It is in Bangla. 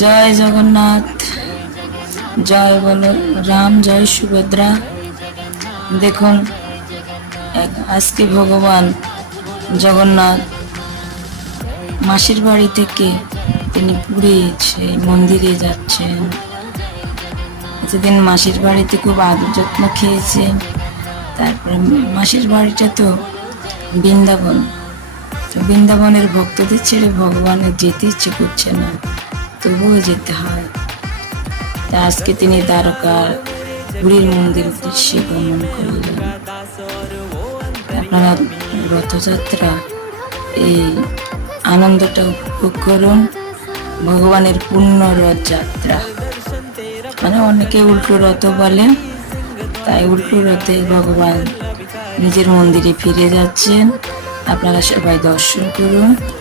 জয় জগন্নাথ, জয় বলো রাম, জয় সুভদ্রা। দেখুন আজকে ভগবান জগন্নাথ মাসির বাড়ি থেকে তিনি পুরী সেই মন্দিরে যাচ্ছেন। সেদিন মাসির বাড়িতে খুব আদর যত্ন খেয়েছেন। তারপরে মাসির বাড়িটা তো বৃন্দাবন, তো বৃন্দাবনের ভক্তদের ছেড়ে ভগবানের যেতে ইচ্ছে করছে না, তবুও যেতে হয়। তা আজকে তিনি দ্বারকার পুরীর মন্দির উদ্দেশ্যে ভ্রমণ করলেন। আপনারা রথযাত্রা এই আনন্দটা উপভোগ করুন। ভগবানের পূর্ণ রথযাত্রা, মানে অনেকে উল্টো রথ বলেন, তাই উল্টো রথে ভগবান নিজের মন্দিরে ফিরে যাচ্ছেন। আপনারা সবাই দর্শন করুন।